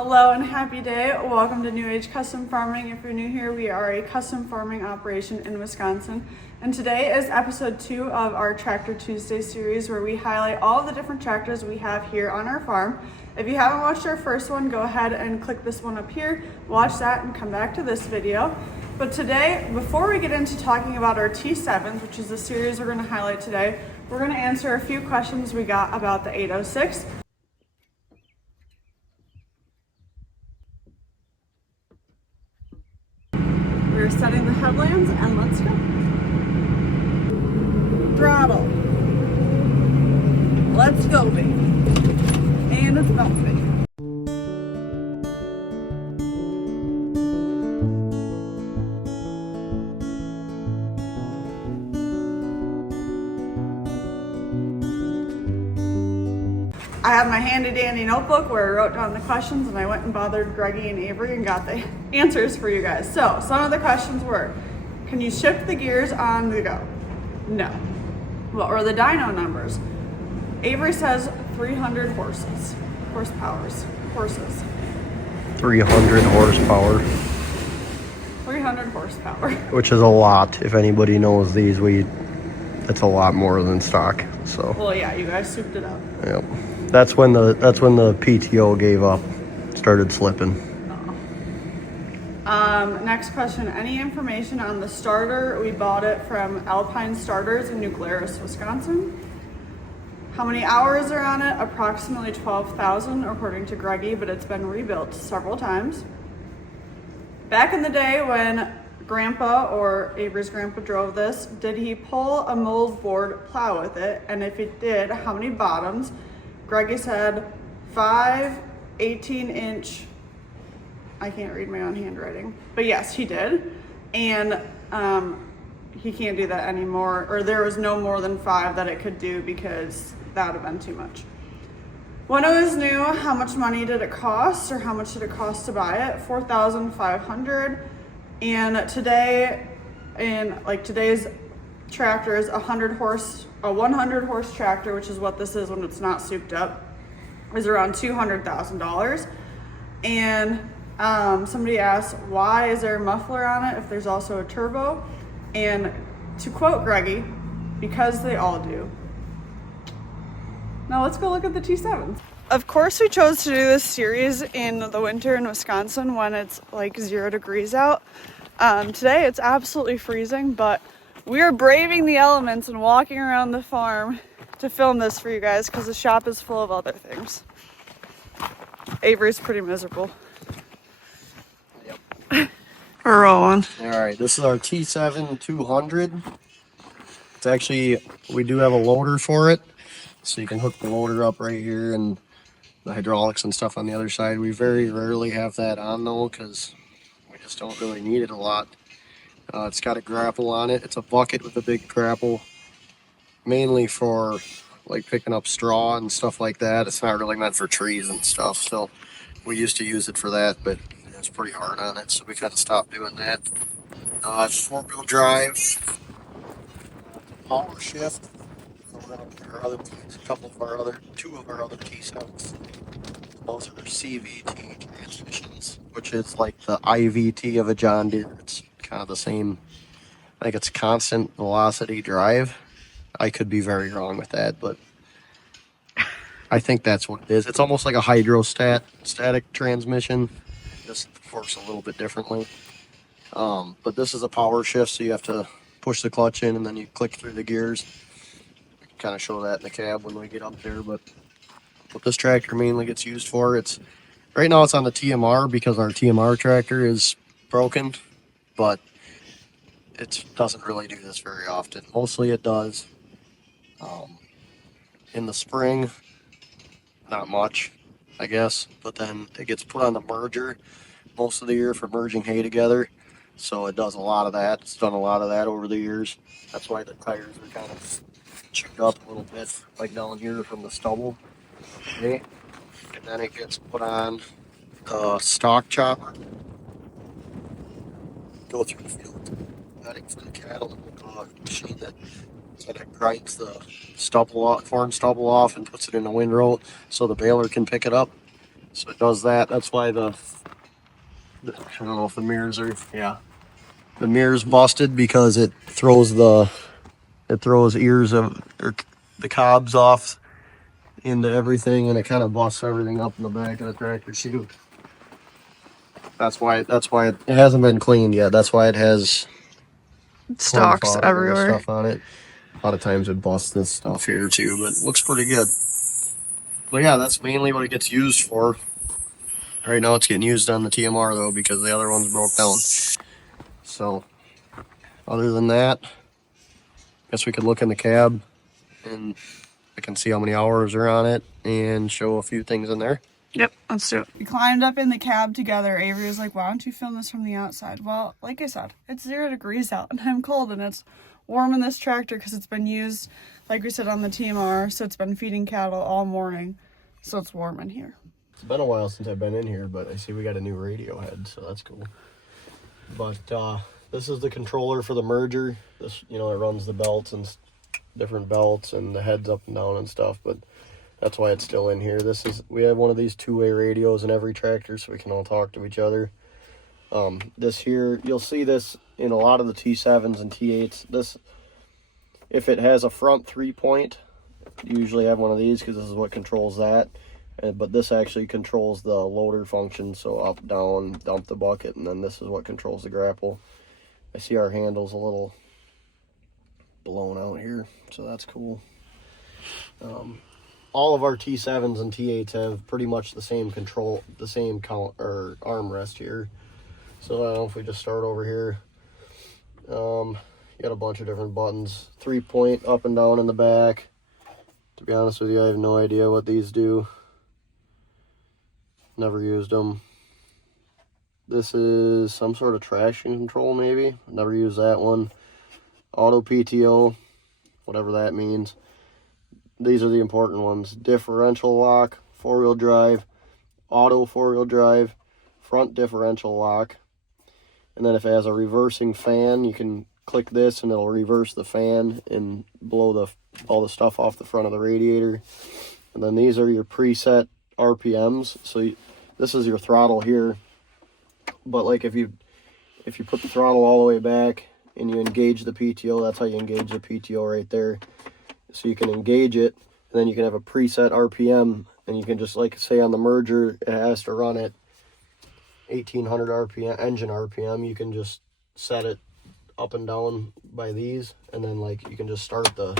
Hello and happy day. Welcome to New Age Custom Farming. If you're new here, we are a custom farming operation in Wisconsin. And today is episode 2 of our Tractor Tuesday series where we highlight all of the different tractors we have here on our farm. If you haven't watched our first one, go ahead and click this one up here, watch that and come back to this video. But today, before we get into talking about our T7s, which is the series we're going to highlight today, we're going to answer a few questions we got about the 806. We're setting the headlamps and let's go. Throttle. Let's go, baby. And it's bumping. I have my handy dandy notebook where I wrote down the questions and I went and bothered Greggy and Avery and got the answers for you guys. So some of the questions were, can you shift the gears on the go? No. What were the dyno numbers? Avery says 300 horses. 300 horsepower. 300 horsepower. Which is a lot. If anybody knows these, it's a lot more than stock. So. Well, yeah, you guys souped it up. Yep. That's when the PTO gave up, started slipping. Next question, any information on the starter? We bought it from Alpine Starters in New Glarus, Wisconsin. How many hours are on it? Approximately 12,000 according to Greggy, but it's been rebuilt several times. Back in the day when Grandpa or Avery's grandpa drove this, did he pull a mold board plow with it? And if he did, how many bottoms? Greggy said 5 18-inch, I can't read my own handwriting, but yes, he did. And he can't do that anymore, or there was no more than 5 that it could do because that would have been too much. When it was new, how much money did it cost, or how much did it cost to buy it? $4,500. And today, today's tractor is a 100 horse tractor, which is what this is when it's not souped up, is around $200,000. And somebody asked, why is there a muffler on it if there's also a turbo? And to quote Greggy, because they all do. Now let's go look at the T7s. Of course we chose to do this series in the winter in Wisconsin when it's like 0 degrees out. Today it's absolutely freezing, but we are braving the elements and walking around the farm to film this for you guys because the shop is full of other things. Avery's pretty miserable. Yep. We're rolling. All right, this is our T7 200. It's actually, we do have a loader for it, so you can hook the loader up right here and the hydraulics and stuff on the other side. We very rarely have that on though because we just don't really need it a lot. It's got a grapple on it. It's a bucket with a big grapple, mainly for like picking up straw and stuff like that. It's not really meant for trees and stuff, so we used to use it for that, but it's pretty hard on it, so we kind of stopped doing that. It's 4-wheel drive, power shift. We're gonna put two of our other T7s. Those are CVT transmissions, which is like the IVT of a John Deere. It's kind of the same. I think it's constant velocity drive. I could be very wrong with that, but I think that's what it is. It's almost like a static transmission, just works a little bit differently. But this is a power shift, so you have to push the clutch in and then you click through the gears. Kind of show that in the cab when we get up there, but what this tractor mainly gets used for, right now it's on the TMR because our TMR tractor is broken, but it doesn't really do this very often. Mostly it does in the spring, not much, I guess, but then it gets put on the merger most of the year for merging hay together, so it does a lot of that. It's done a lot of that over the years. That's why the tires are kind of chewed up a little bit, like down here from the stubble. Okay, and then it gets put on the stock chopper. Go through the field, cutting for the cattle, machine that kind of grinds the stubble off, corn stubble off, and puts it in a windrow so the baler can pick it up. So it does that. That's why I don't know if the mirrors are, yeah. The mirror's busted because it throws ears of, or the cobs off into everything, and it kind of busts everything up in the back of the tractor chute. That's why it hasn't been cleaned yet. That's why it has corn Stalks fodder and everywhere. stuff on it. A lot of times it busts this stuff here too, but it looks pretty good. But yeah, that's mainly what it gets used for. Right now it's getting used on the TMR though because the other ones broke down. So other than that, I guess we could look in the cab and I can see how many hours are on it and show a few things in there. Yep, let's do it. We climbed up in the cab together. Avery was like, why don't you film this from the outside? Well, like I said, it's 0 degrees out and I'm cold and it's warm in this tractor because it's been used, like we said, on the TMR. So it's been feeding cattle all morning. So it's warm in here. It's been a while since I've been in here, but I see we got a new radio head, so that's cool. But this is the controller for the merger. This, it runs the belts and different belts and the heads up and down and stuff, but that's why it's still in here. We have one of these two-way radios in every tractor so we can all talk to each other. This here, you'll see this in a lot of the T7s and T8s. This, if it has a front 3-point, you usually have one of these because this is what controls that. But this actually controls the loader function, so up, down, dump the bucket, and then this is what controls the grapple. I see our handle's a little blown out here, so that's cool. All of our T7s and T8s have pretty much the same control, the same armrest here. So I don't know if we just start over here. You got a bunch of different buttons. 3-point up and down in the back. To be honest with you, I have no idea what these do. Never used them. This is some sort of traction control, maybe. Never used that one. Auto PTO, whatever that means. These are the important ones. Differential lock, 4-wheel drive, auto 4-wheel drive, front differential lock. And then if it has a reversing fan, you can click this and it'll reverse the fan and blow all the stuff off the front of the radiator. And then these are your preset RPMs. So this is your throttle here. But like if you put the throttle all the way back and you engage the PTO, that's how you engage the PTO right there. So you can engage it, and then you can have a preset RPM, and you can just, like say on the merger, it has to run at 1800 RPM, engine RPM. You can just set it up and down by these, and then like you can just start the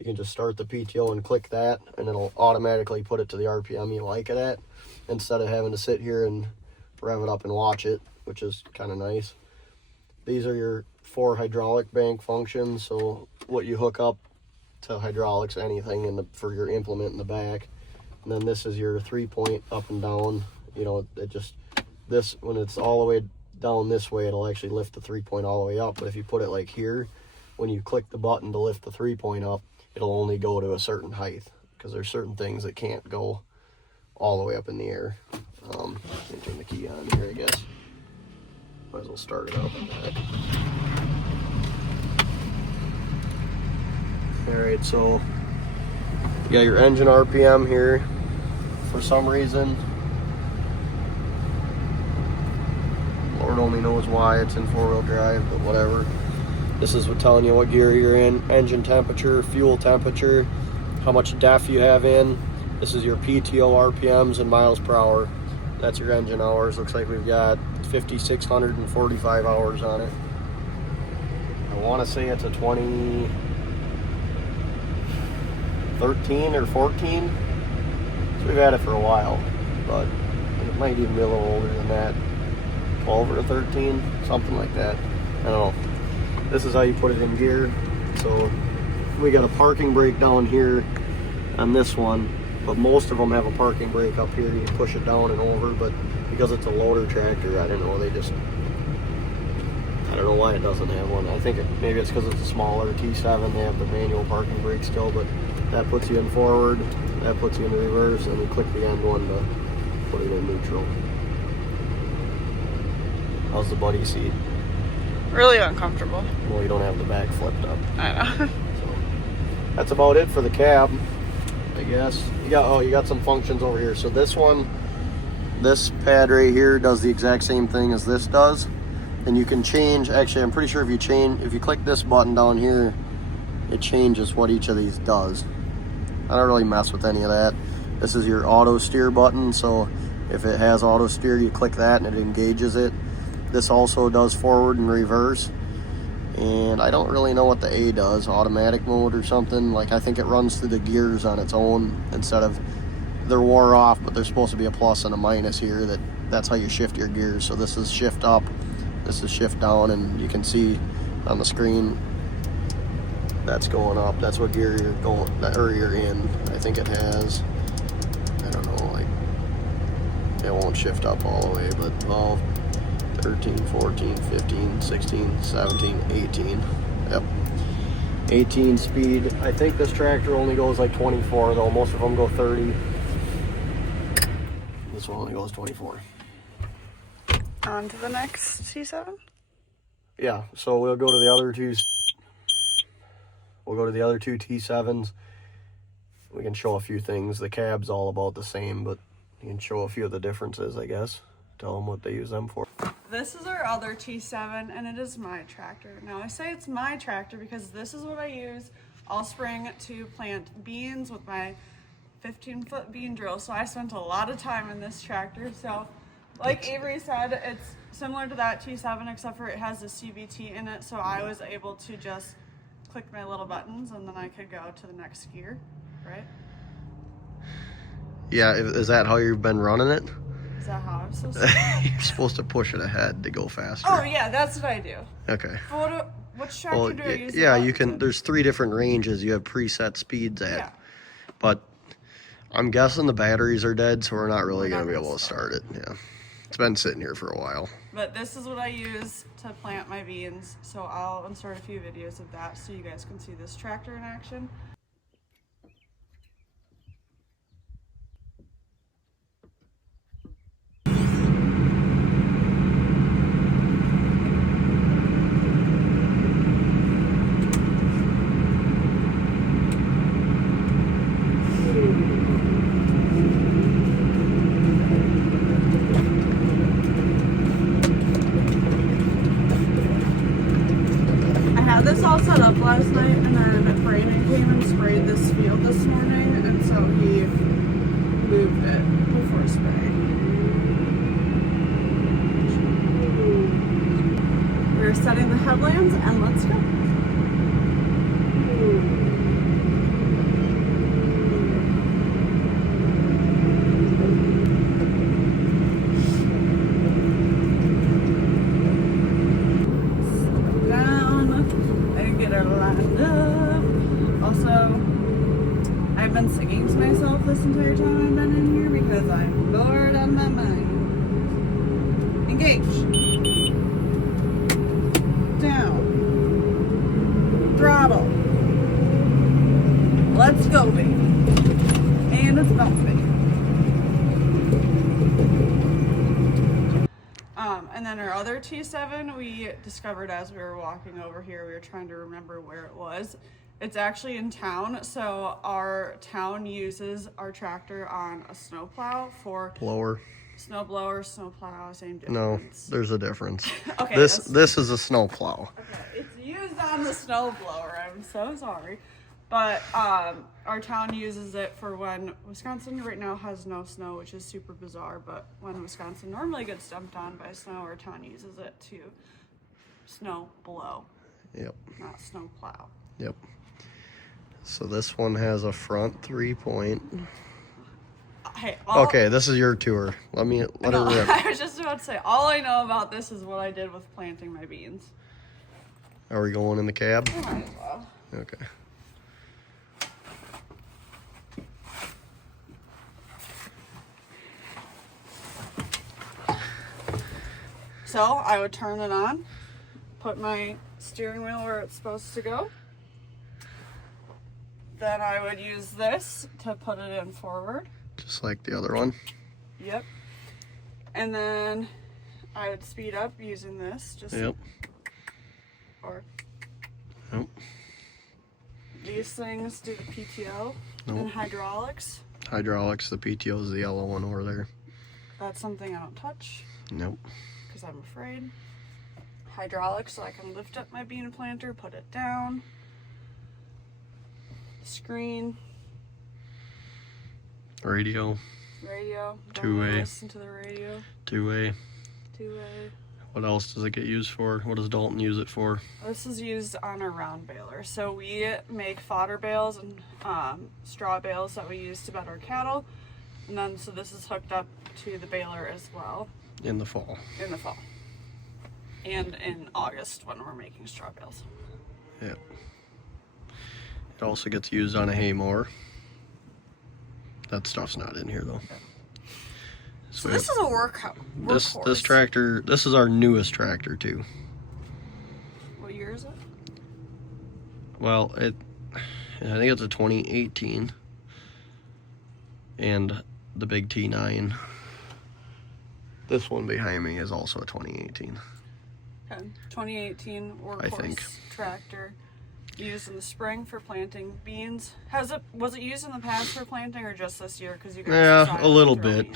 PTO and click that, and it'll automatically put it to the RPM you like it at, instead of having to sit here and rev it up and watch it, which is kind of nice. These are your 4 hydraulic bank functions, so what you hook up to hydraulics, anything for your implement in the back. And then this is your 3-point up and down. This, when it's all the way down this way, it'll actually lift the 3-point all the way up. But if you put it like here, when you click the button to lift the 3-point up, it'll only go to a certain height, because there's certain things that can't go all the way up in the air. Turn the key on here, I guess. Might as well start it up like that. Alright, so you got your engine RPM here. For some reason, Lord only knows why it's in 4-wheel drive, but whatever. This is what telling you what gear you're in, engine temperature, fuel temperature, how much DEF you have in. This is your PTO RPMs and miles per hour. That's your engine hours. Looks like we've got 5,645 hours on it. I want to say it's a 2013 or 14. So we've had it for a while, but it might even be a little older than that. 12 or 13, something like that. I don't know. This is how you put it in gear. So we got a parking brake down here on this one, but most of them have a parking brake up here. You push it down and over, but because it's a loader tractor, I don't know, I don't know why it doesn't have one. I think maybe it's because it's a smaller T7, they have the manual parking brake still, but that puts you in forward, that puts you in reverse, and you click the end one to put it in neutral. How's the buddy seat? Really uncomfortable. Well, you don't have the back flipped up. I know. So that's about it for the cab, I guess. You got some functions over here. So this one This pad right here does the exact same thing as this does. And you can change, actually I'm pretty sure if you click this button down here, it changes what each of these does. I don't really mess with any of that. This is your auto steer button, so if it has auto steer, you click that and it engages it. This also does forward and reverse. And I don't really know what the A does, automatic mode or something. Like, I think it runs through the gears on its own instead of, they're wore off, but there's supposed to be a plus and a minus here. That's how you shift your gears. So this is shift up, this is shift down, and you can see on the screen that's going up. That's what gear you're going, or you're in. I think it has, I don't know, like, it won't shift up all the way, but 12, 13, 14, 15, 16, 17, 18. Yep. 18 speed. I think this tractor only goes like 24 though. Most of them go 30. This one only goes 24. On to the next T7? Yeah, so we'll go to the other two. We'll go to the other two T7s. We can show a few things. The cab's all about the same, but you can show a few of the differences, I guess. Tell them what they use them for. This is our other T7, and it is my tractor. Now, I say it's my tractor because this is what I use all spring to plant beans with my 15-foot bean drill. So I spent a lot of time in this tractor. So like Avery said, it's similar to that T7, except for it has a CVT in it. So I was able to just click my little buttons, and then I could go to the next gear, right? Yeah, is that how you've been running it? Is that how I'm supposed to? You're supposed to push it ahead to go faster. Oh yeah, that's what I do. Okay. Which tractor do I use? Yeah, you can. There's 3 different ranges you have preset speeds at. Yeah. But I'm guessing the batteries are dead, so we're not really going to be able to start it. Yeah. It's been sitting here for a while. But this is what I use to plant my beans, so I'll insert a few videos of that so you guys can see this tractor in action. This all set up last night, and then Brandon came and sprayed this field this morning, and so he moved it before spraying. We're setting the headlamps, and let's go. I've been singing to myself this entire time I've been in here because I'm bored out of my mind. Engage. Down. Throttle. Let's go, baby. And it's bumping. And then our other T7 we discovered as we were walking over here. We were trying to remember where it was. It's actually in town, so our town uses our tractor on a snowplow for blower. Snow blower, snow plow, same difference. No, there's a difference. Okay. This is a snow plow. Okay, it's used on the snow blower. I'm so sorry. But our town uses it for when Wisconsin right now has no snow, which is super bizarre, but when Wisconsin normally gets dumped on by snow, our town uses it to snow blow. Yep. Not snow plow. Yep. So this one has a front 3-point. Hey, okay, this is your tour. Let her rip. I was just about to say, all I know about this is what I did with planting my beans. Are we going in the cab? Might as well. Okay. So I would turn it on, put my steering wheel where it's supposed to go. Then I would use this to put it in forward. Just like the other one? Yep. And then I would speed up using this. Just yep. Or nope. These things do the PTO nope. and hydraulics. Hydraulics, the PTO is the yellow one over there. That's something I don't touch Nope. because I'm afraid. Hydraulic, so I can lift up my bean planter, put it down. Screen. Radio. Radio. Two-way. Listen to the radio. Two-way. Two-way. What else does it get used for? What does Dalton use it for? This is used on a round baler. So we make fodder bales and straw bales that we use to bed our cattle. And then, so this is hooked up to the baler as well. In the fall. In the fall. And in August when we're making straw bales. Yep. It also gets used on a hay mower. That stuff's not in here though. So this is a workhorse. This tractor, this is our newest tractor too. What year is it? Well, I think it's a 2018. And the big T9. This one behind me is also a 2018. Okay. 2018 Workhorse tractor. Used in the spring for planting beans. Was it used in the past for planting or just this year? Because you guys yeah, a little bit.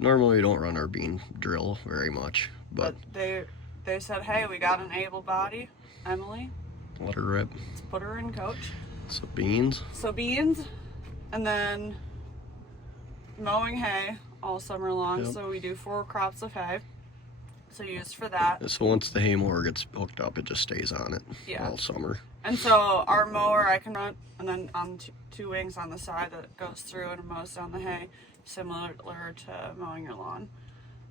Normally we don't run our bean drill very much, but they said, hey, we got an able body, Emily. Let her rip. Let's put her in, coach. So beans. And then mowing hay all summer long. Yep. So we do 4 crops of hay. So used for that. So once the hay mower gets hooked up, it just stays on it all summer. And so our mower I can run, and then on two wings on the side that goes through and mows down the hay, similar to mowing your lawn.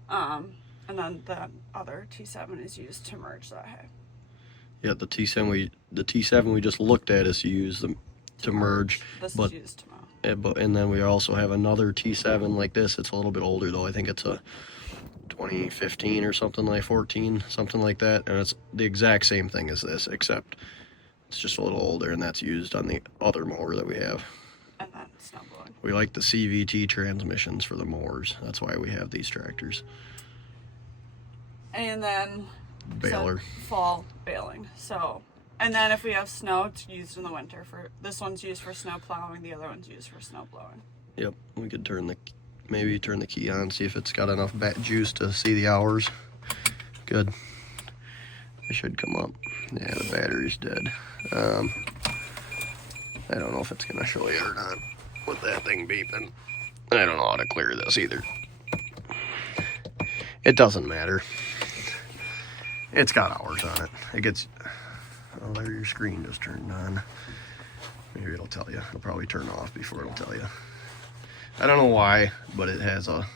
And then the other T7 is used to merge that hay. Yeah, the T7 we just looked at is used to merge. This is used to mow. And then we also have another T7 like this. It's a little bit older though. I think it's a 2015 or something like 14, something like that. And it's the exact same thing as this, except it's just a little older, and that's used on the other mower that we have. And then snow blowing. We like the CVT transmissions for the mowers. That's why we have these tractors. And then baler. Fall baling. So, and then if we have snow, it's used in the winter. This one's used for snow plowing. The other one's used for snow blowing. Yep, we could maybe turn the key on, see if it's got enough juice to see the hours. Good. It should come up. Yeah, the battery's dead. I don't know if it's gonna show you or not with that thing beeping. I don't know how to clear this either. It doesn't matter. It's got hours on it. It gets, oh, there your screen just turned on. Maybe it'll tell you. It'll probably turn off before it'll tell you. I don't know why, but it has a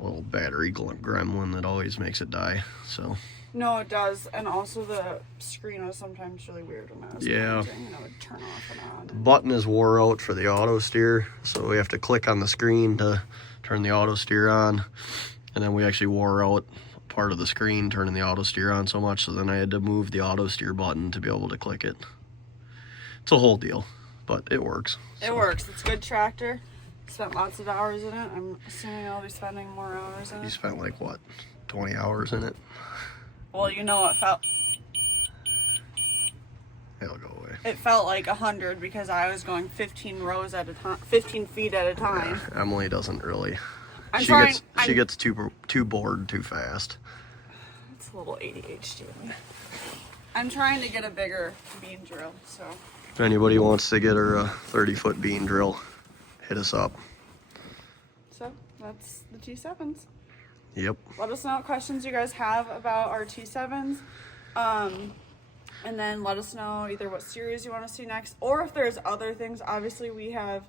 little battery gremlin that always makes it die, so. No, it does, and also the screen was sometimes really weird when I was planting, and it would turn off and on. The button is wore out for the auto steer, so we have to click on the screen to turn the auto steer on, and then we actually wore out part of the screen turning the auto steer on so much, so then I had to move the auto steer button to be able to click it. It's a whole deal, but it works. It works. It's a good tractor. Spent lots of hours in it. I'm assuming I'll be spending more hours in it. You spent like what, 20 hours in it? Well, you know, It'll go away. It felt like 100 because I was going 15 rows at a time, 15 feet at a time. Yeah, Emily doesn't really. She gets too bored too fast. It's a little ADHD. I'm trying to get a bigger bean drill, so. If anybody wants to get her a 30-foot bean drill, hit us up. So that's the T7s. Yep. Let us know what questions you guys have about our T7s. And then let us know either what series you want to see next, or if there's other things. Obviously, we have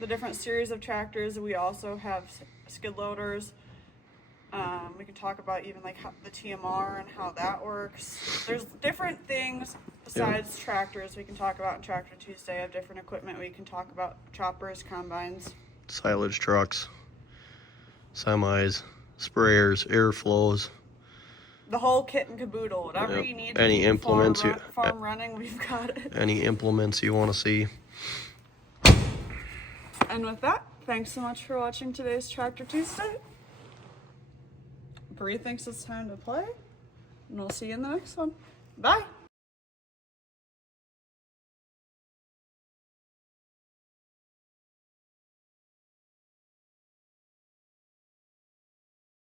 the different series of tractors. We also have skid loaders. We can talk about even like the TMR and how that works. There's different things besides tractors we can talk about in Tractor Tuesday. Of different equipment we can talk about: choppers, combines, silage trucks, semis, sprayers, airflows. The whole kit and caboodle. Whatever you need. Any implements farm running, we've got it. Any implements you want to see. And with that, thanks so much for watching today's Tractor Tuesday. Bree thinks it's time to play, and we'll see you in the next one. Bye.